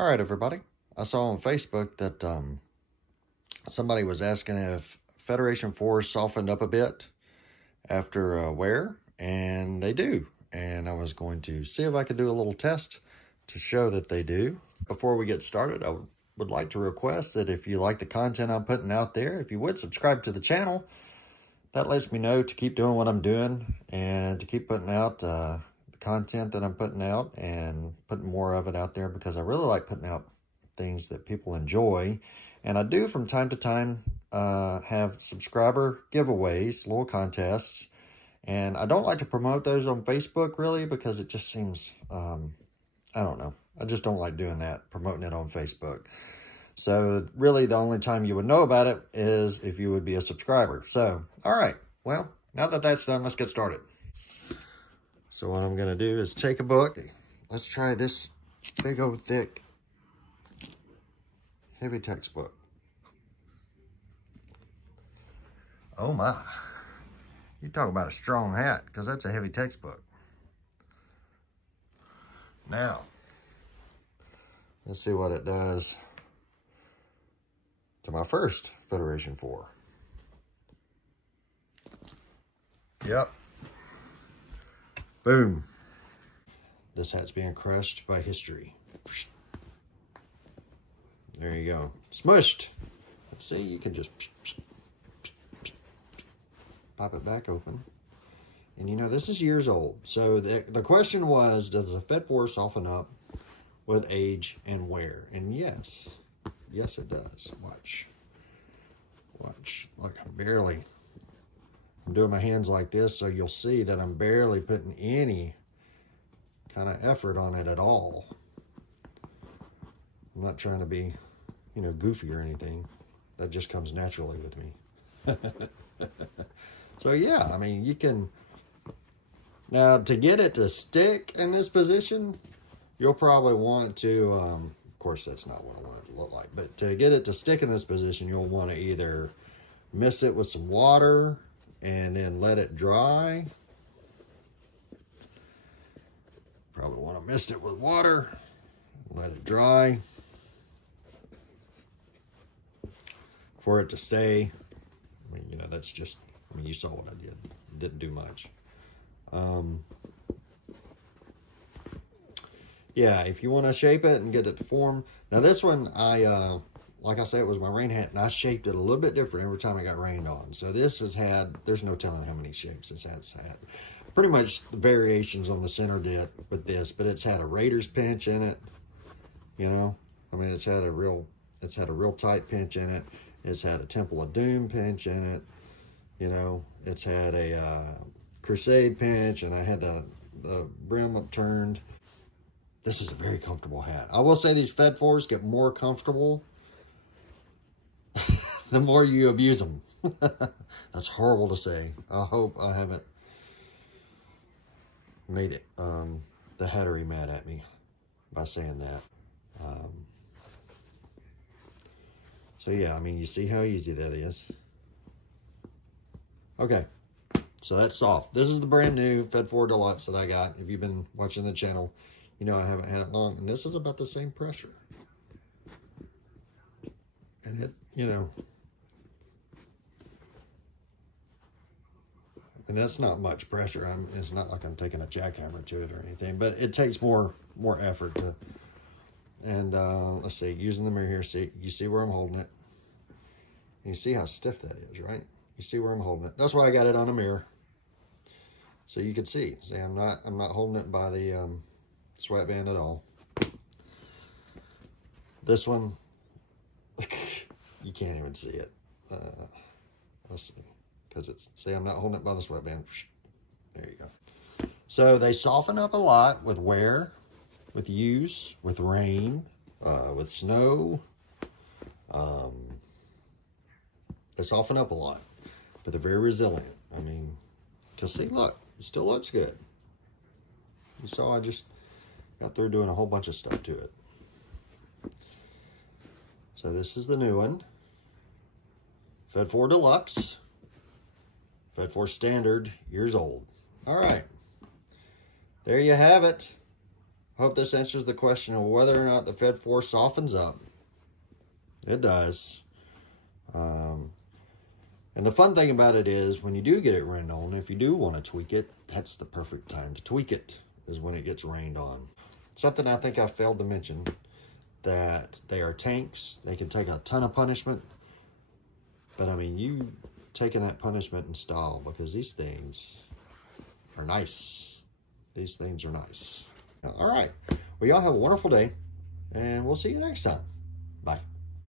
All right, everybody. I saw on Facebook that somebody was asking if Federation 4 softened up a bit after wear, and they do. And I was going to see if I could do a little test to show that they do. Before we get started, I would like to request that if you like the content I'm putting out there, if you would subscribe to the channel. That lets me know to keep doing what I'm doing and to keep putting out the content that I'm putting out and putting more of it out there, because I really like putting out things that people enjoy. And I do from time to time have subscriber giveaways, little contests. And I don't like to promote those on Facebook really, because it just seems, I don't know. I just don't like doing that, promoting it on Facebook. So really the only time you would know about it is if you would be a subscriber. So, all right. Well, now that that's done, let's get started. So what I'm going to do is take a book. Let's try this big old thick heavy textbook. Oh my. You talk about a strong hat, because that's a heavy textbook. Now, let's see what it does to my first Federation 4. Yep. Boom. This hat's being crushed by history. There you go. Smushed. Let's see, you can just pop it back open. And you know, this is years old. So the question was, does the Fed 4 soften up with age and wear? And yes. Yes, it does. Watch. Watch. Look, I'm doing my hands like this, so you'll see that I'm barely putting any kind of effort on it at all. I'm not trying to be, you know, goofy or anything. That just comes naturally with me. So yeah, I mean, you can, now to get it to stick in this position, you'll probably want to, of course that's not what I want it to look like, but to get it to stick in this position, you'll want to either mist it with some water and then let it dry. Probably want to mist it with water, let it dry for it to stay. I mean, you know, that's just, I mean, you saw what I did. It didn't do much. Yeah, if you want to shape it and get it to form. Now this one, like I said, it was my rain hat, and I shaped it a little bit different every time I got rained on. So this has had, there's no telling how many shapes this hat's had. Pretty much the variations on the center did with this, but it's had a Raiders pinch in it, you know. I mean, it's had a real tight pinch in it. It's had a Temple of Doom pinch in it, you know. It's had a Crusade pinch, and I had the brim upturned. This is a very comfortable hat. I will say these Fed 4s get more comfortable the more you abuse them. That's horrible to say. I hope I haven't made it the hattery mad at me by saying that. So yeah, I mean, you see how easy that is. Okay, so that's soft. This is the brand new Fed 4 Deluxe that I got. If you've been watching the channel, you know I haven't had it long, and this is about the same pressure. And it, you know, and that's not much pressure. It's not like I'm taking a jackhammer to it or anything, but it takes more effort to. And let's see, using the mirror here, see, you see where I'm holding it. You see how stiff that is, right? You see where I'm holding it. That's why I got it on a mirror, so you can see. See, I'm not holding it by the sweatband at all. This one, you can't even see it. Let's see, because it's, see, I'm not holding it by the sweatband. There you go. So they soften up a lot with wear, with use, with rain, with snow. They soften up a lot, but they're very resilient. I mean, to see, look, it still looks good. You saw I just got through doing a whole bunch of stuff to it. So this is the new one. Fed 4 Deluxe. Fed 4 Standard, years old. All right. There you have it. Hope this answers the question of whether or not the Fed Force softens up. It does. And the fun thing about it is when you do get it rained on, if you do want to tweak it, that's the perfect time to tweak it, is when it gets rained on. Something I think I failed to mention, that they are tanks. They can take a ton of punishment. But I mean, you taking that punishment in style, because these things are nice. These things are nice. All right. Well, y'all have a wonderful day, and we'll see you next time. Bye.